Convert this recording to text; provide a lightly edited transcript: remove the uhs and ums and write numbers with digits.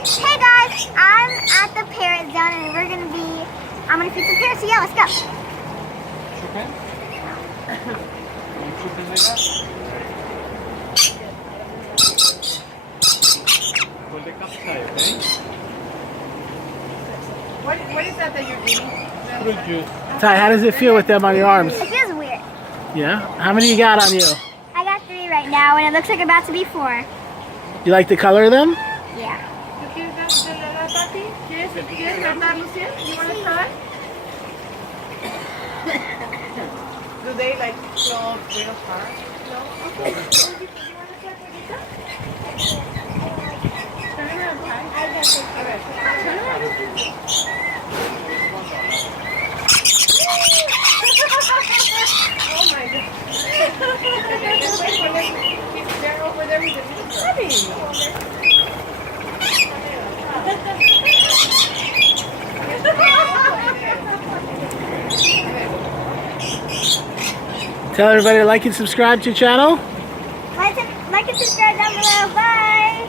Hey guys, I'm at the parrot zone and I'm gonna feed some parrots, so yeah, let's go. Chopin? You Chopin like that? Hold the cup side, okay? What is that you're eating? Fruit juice. Ty, how does it feel with them on your arms? It feels weird. Yeah? How many you got on you? I got 3 right now and it looks like about to be 4. You like the color of them? Yeah. ¿Quieres Tati? ¿Quieres tratar, Lucía? You want to try? Do they like flow real hard? No? Okay. You want to try, Juanita? Turn around, Ty. Alright. Turn around. Oh my God. They're over there with the baby. Tell everybody to like and subscribe to your channel. Like and subscribe down below. Bye.